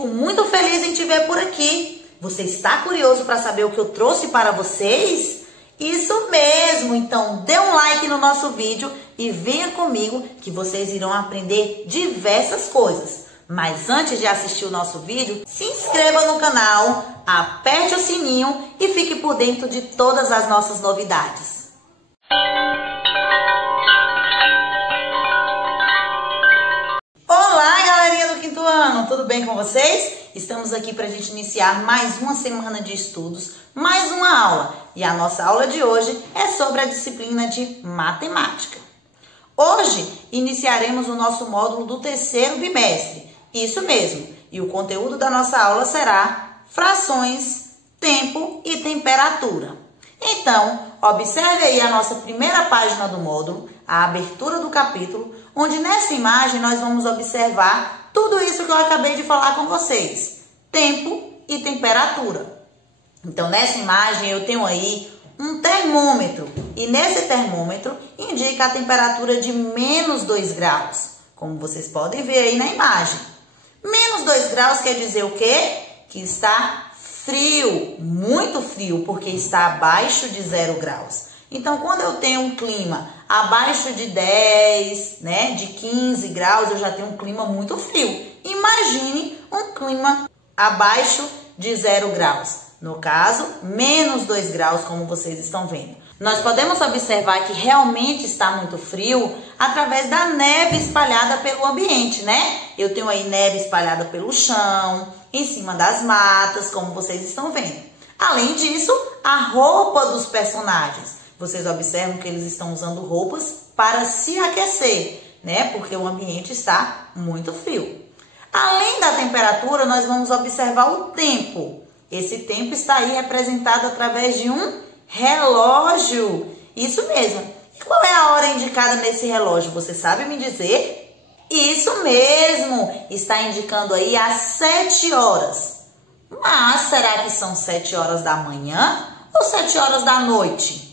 fico muito feliz em te ver por aqui. Você está curioso para saber o que eu trouxe para vocês? Isso mesmo! Então dê um like no nosso vídeo e venha comigo que vocês irão aprender diversas coisas. Mas antes de assistir o nosso vídeo, se inscreva no canal, aperte o sininho e fique por dentro de todas as nossas novidades. Olá, galerinha do quinto ano, tudo bem com vocês? Estamos aqui para a gente iniciar mais uma semana de estudos, mais uma aula. E a nossa aula de hoje é sobre a disciplina de matemática. Hoje iniciaremos o nosso módulo do terceiro bimestre. Isso mesmo, e o conteúdo da nossa aula será frações, tempo e temperatura. Então, observe aí a nossa primeira página do módulo, a abertura do capítulo, onde nessa imagem nós vamos observar tudo isso que eu acabei de falar com vocês, tempo e temperatura. Então, nessa imagem eu tenho aí um termômetro, e nesse termômetro indica a temperatura de menos 2 graus, como vocês podem ver aí na imagem. Menos 2 graus quer dizer o quê? Que está frio, muito frio, porque está abaixo de 0 graus. Então, quando eu tenho um clima abaixo de 10, né, de 15 graus, eu já tenho um clima muito frio. Imagine um clima abaixo de 0 graus. No caso, menos 2 graus, como vocês estão vendo. Nós podemos observar que realmente está muito frio através da neve espalhada pelo ambiente, né? Eu tenho aí neve espalhada pelo chão, em cima das matas, como vocês estão vendo. Além disso, a roupa dos personagens. Vocês observam que eles estão usando roupas para se aquecer, né? Porque o ambiente está muito frio. Além da temperatura, nós vamos observar o tempo. Esse tempo está aí representado através de um relógio. Isso mesmo. E qual é a hora indicada nesse relógio? Você sabe me dizer? Isso mesmo. Está indicando aí às 7 horas. Mas será que são 7 horas da manhã ou 7 horas da noite?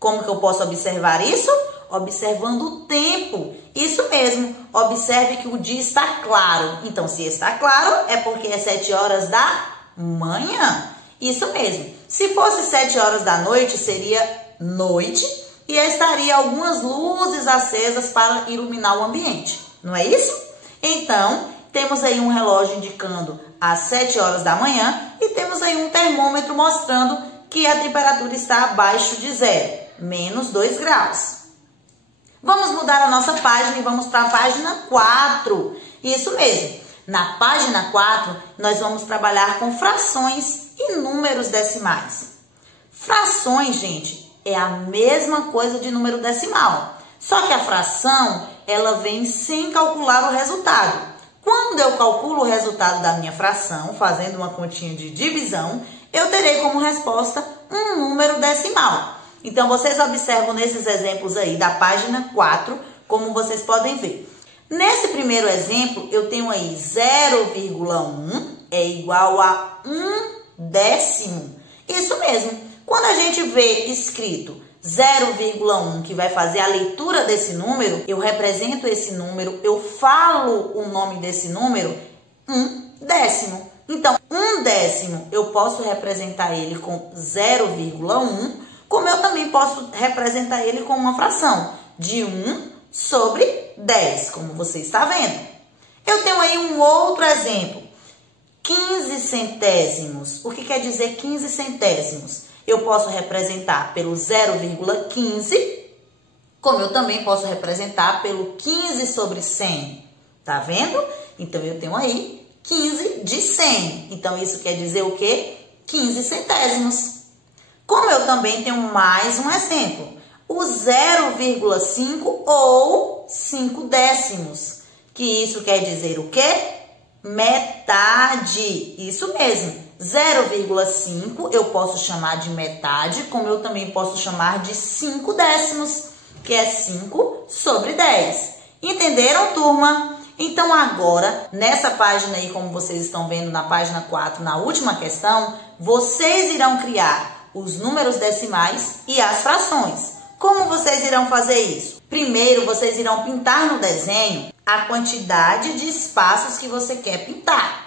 Como que eu posso observar isso? Observando o tempo. Isso mesmo. Observe que o dia está claro. Então, se está claro, é porque é 7 horas da manhã. Isso mesmo. Se fosse 7 horas da noite, seria noite e estaria algumas luzes acesas para iluminar o ambiente. Não é isso? Então, temos aí um relógio indicando às 7 horas da manhã e temos aí um termômetro mostrando que a temperatura está abaixo de 0, menos 2 graus. Vamos mudar a nossa página e vamos para a página 4. Isso mesmo. Na página 4, nós vamos trabalhar com frações e números decimais. Frações, gente, é a mesma coisa de número decimal. Só que a fração, ela vem sem calcular o resultado. Quando eu calculo o resultado da minha fração, fazendo uma continha de divisão, eu terei como resposta um número decimal. Então, vocês observam nesses exemplos aí da página 4, como vocês podem ver. Nesse primeiro exemplo, eu tenho aí 0,1 é igual a 1 décimo. Isso mesmo. Quando a gente vê escrito 0,1, que vai fazer a leitura desse número, eu represento esse número, eu falo o nome desse número, 1 décimo. Então, 1 décimo, eu posso representar ele com 0,1, como eu também posso representar ele com uma fração de 1 sobre 10, como você está vendo. Eu tenho aí um outro exemplo, 15 centésimos. O que quer dizer 15 centésimos? Eu posso representar pelo 0,15, como eu também posso representar pelo 15 sobre 100. Tá vendo? Então, eu tenho aí 15 de 100. Então, isso quer dizer o quê? 15 centésimos. Como eu também tenho mais um exemplo, o 0,5 ou 5 décimos, que isso quer dizer o quê? Metade. Isso mesmo. 0,5 eu posso chamar de metade, como eu também posso chamar de 5 décimos, que é 5 sobre 10. Entenderam, turma? Então, agora, nessa página aí, como vocês estão vendo na página 4, na última questão, vocês irão criar os números decimais e as frações. Como vocês irão fazer isso? Primeiro, vocês irão pintar no desenho a quantidade de espaços que você quer pintar.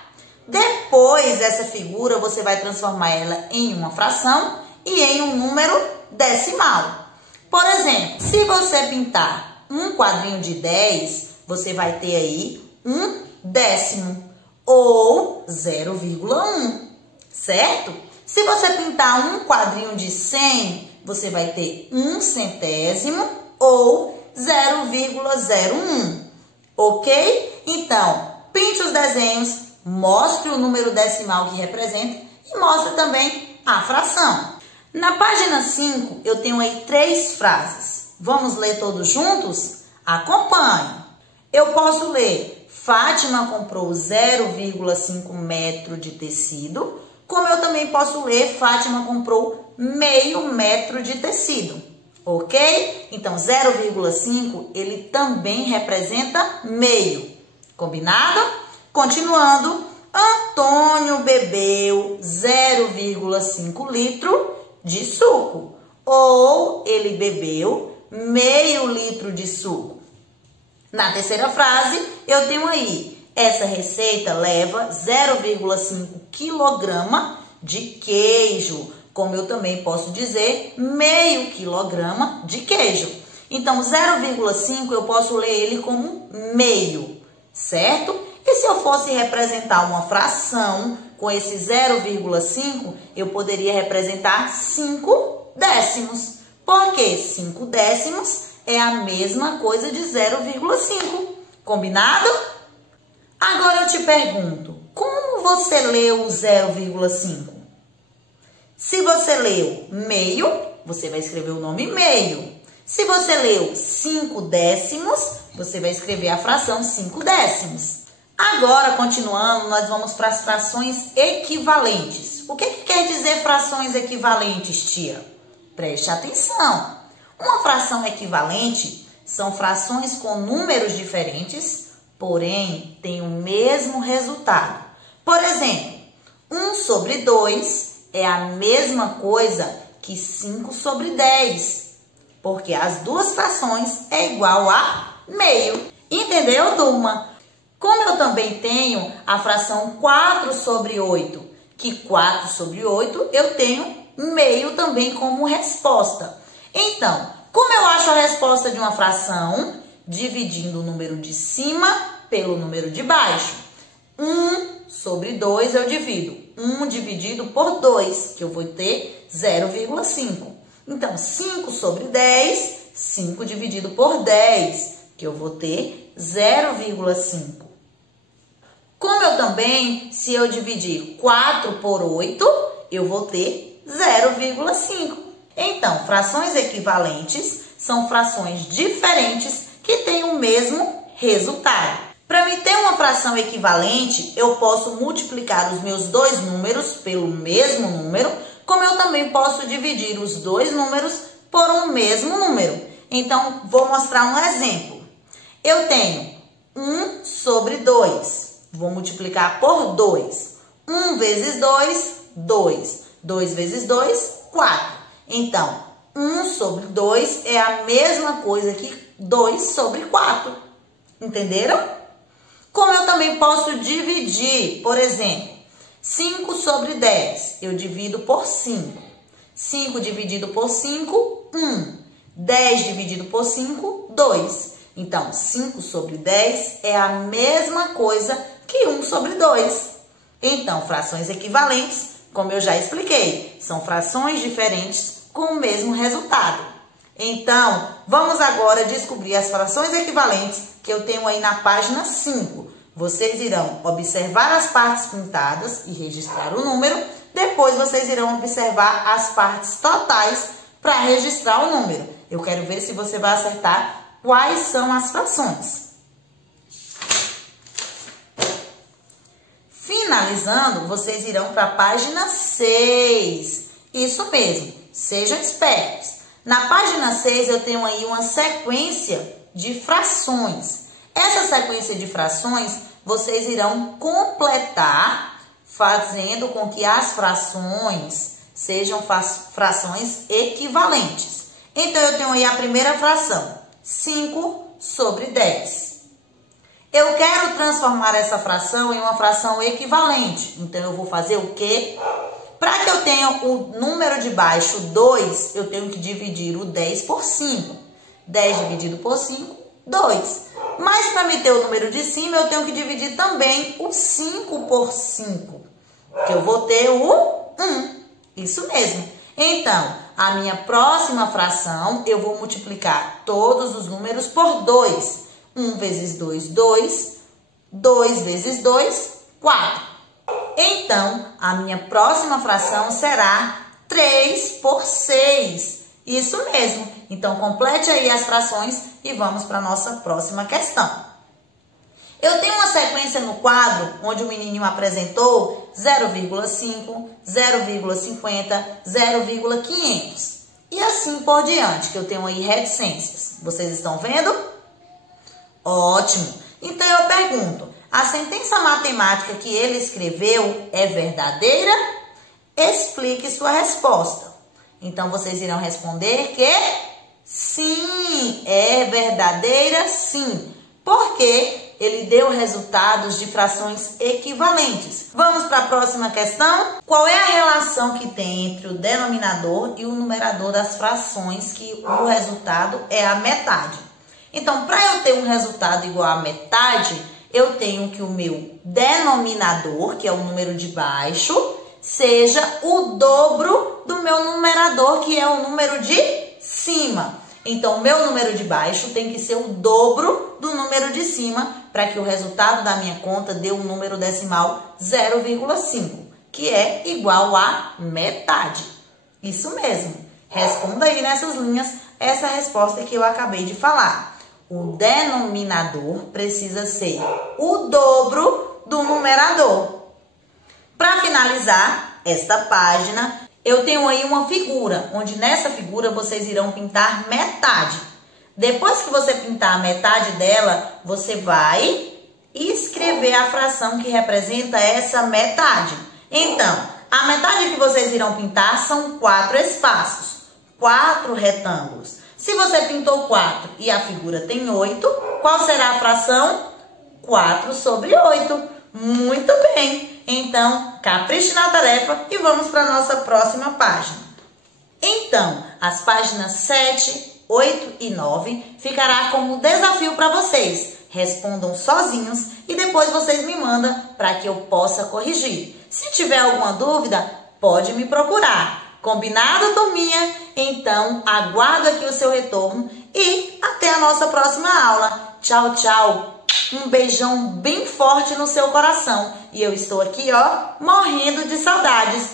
Depois dessa figura, você vai transformar ela em uma fração e em um número decimal. Por exemplo, se você pintar um quadrinho de 10, você vai ter aí 1/10 ou 0,1, certo? Se você pintar um quadrinho de 100, você vai ter 1/100 ou 0,01, ok? Então, pinte os desenhos, mostre o número decimal que representa e mostre também a fração. Na página 5, eu tenho aí 3 frases. Vamos ler todos juntos? Acompanhe. Eu posso ler: Fátima comprou 0,5 metro de tecido. Como eu também posso ler: Fátima comprou meio metro de tecido. Ok? Então, 0,5 ele também representa meio. Combinado? Continuando, Antônio bebeu 0,5 litro de suco. Ou ele bebeu meio litro de suco. Na terceira frase, eu tenho aí: essa receita leva 0,5 quilograma de queijo. Como eu também posso dizer, meio quilograma de queijo. Então, 0,5 eu posso ler ele como meio, certo? E se eu fosse representar uma fração com esse 0,5, eu poderia representar 5/10. Porque 5/10 é a mesma coisa de 0,5. Combinado? Agora eu te pergunto, como você leu o 0,5? Se você leu meio, você vai escrever o nome meio. Se você leu 5/10, você vai escrever a fração 5/10. Agora, continuando, nós vamos para as frações equivalentes. O que quer dizer frações equivalentes, tia? Preste atenção. Uma fração equivalente são frações com números diferentes, porém têm o mesmo resultado. Por exemplo, 1/2 é a mesma coisa que 5/10, porque as duas frações é igual a meio. Entendeu, turma? Como eu também tenho a fração 4/8, que 4/8 eu tenho meio também como resposta. Então, como eu acho a resposta de uma fração? Dividindo o número de cima pelo número de baixo. 1/2 eu divido. 1 dividido por 2, que eu vou ter 0,5. Então, 5/10, 5 dividido por 10, que eu vou ter 0,5. Como eu também, se eu dividir 4 por 8, eu vou ter 0,5. Então, frações equivalentes são frações diferentes que têm o mesmo resultado. Para mim ter uma fração equivalente, eu posso multiplicar os meus dois números pelo mesmo número, como eu também posso dividir os dois números por um mesmo número. Então, vou mostrar um exemplo. Eu tenho 1/2. Vou multiplicar por 2. 1 vezes 2, 2. 2 vezes 2, 4. Então, 1/2 é a mesma coisa que 2/4. Entenderam? Como eu também posso dividir, por exemplo, 5/10. Eu divido por 5. 5 dividido por 5, 1. 10 dividido por 5, 2. Então, 5/10 é a mesma coisa que 1/2. Então, frações equivalentes, como eu já expliquei, são frações diferentes com o mesmo resultado. Então, vamos agora descobrir as frações equivalentes que eu tenho aí na página 5. Vocês irão observar as partes pintadas e registrar o número. Depois, vocês irão observar as partes totais para registrar o número. Eu quero ver se você vai acertar quais são as frações. Finalizando, vocês irão para a página 6. Isso mesmo, sejam espertos. Na página 6 eu tenho aí uma sequência de frações. Essa sequência de frações vocês irão completar fazendo com que as frações sejam frações equivalentes. Então, eu tenho aí a primeira fração, 5/10. Eu quero transformar essa fração em uma fração equivalente. Então, eu vou fazer o quê? Para que eu tenha o número de baixo 2, eu tenho que dividir o 10 por 5. 10 dividido por 5, 2. Mas para me ter o número de cima, eu tenho que dividir também o 5 por 5. Que eu vou ter o 1. Isso mesmo. Então, a minha próxima fração, eu vou multiplicar todos os números por 2. 1 vezes 2, 2. 2 vezes 2, 4. Então, a minha próxima fração será 3 por 6. Isso mesmo. Então, complete aí as frações e vamos para a nossa próxima questão. Eu tenho uma sequência no quadro onde o menininho apresentou 0,5, 0,50, 0,500. E assim por diante, que eu tenho aí reticências. Vocês estão vendo? Ótimo. Então, eu pergunto, a sentença matemática que ele escreveu é verdadeira? Explique sua resposta. Então, vocês irão responder que sim, é verdadeira sim. Porque ele deu resultados de frações equivalentes. Vamos para a próxima questão? Qual é a relação que tem entre o denominador e o numerador das frações que o resultado é a metade? Então, para eu ter um resultado igual a metade, eu tenho que o meu denominador, que é o número de baixo, seja o dobro do meu numerador, que é o número de cima. Então, o meu número de baixo tem que ser o dobro do número de cima, para que o resultado da minha conta dê um número decimal 0,5, que é igual a metade. Isso mesmo. Responda aí nessas linhas essa resposta que eu acabei de falar. O denominador precisa ser o dobro do numerador. Para finalizar esta página, eu tenho aí uma figura, onde nessa figura vocês irão pintar metade. Depois que você pintar a metade dela, você vai escrever a fração que representa essa metade. Então, a metade que vocês irão pintar são 4 espaços, 4 retângulos. Se você pintou 4 e a figura tem 8, qual será a fração? 4 sobre 8. Muito bem. Então, capriche na tarefa e vamos para a nossa próxima página. Então, as páginas 7, 8 e 9 ficará como desafio para vocês. Respondam sozinhos e depois vocês me mandam para que eu possa corrigir. Se tiver alguma dúvida, pode me procurar. Combinado, turminha? Então, aguardo aqui o seu retorno e até a nossa próxima aula. Tchau, tchau. Um beijão bem forte no seu coração. E eu estou aqui, ó, morrendo de saudades.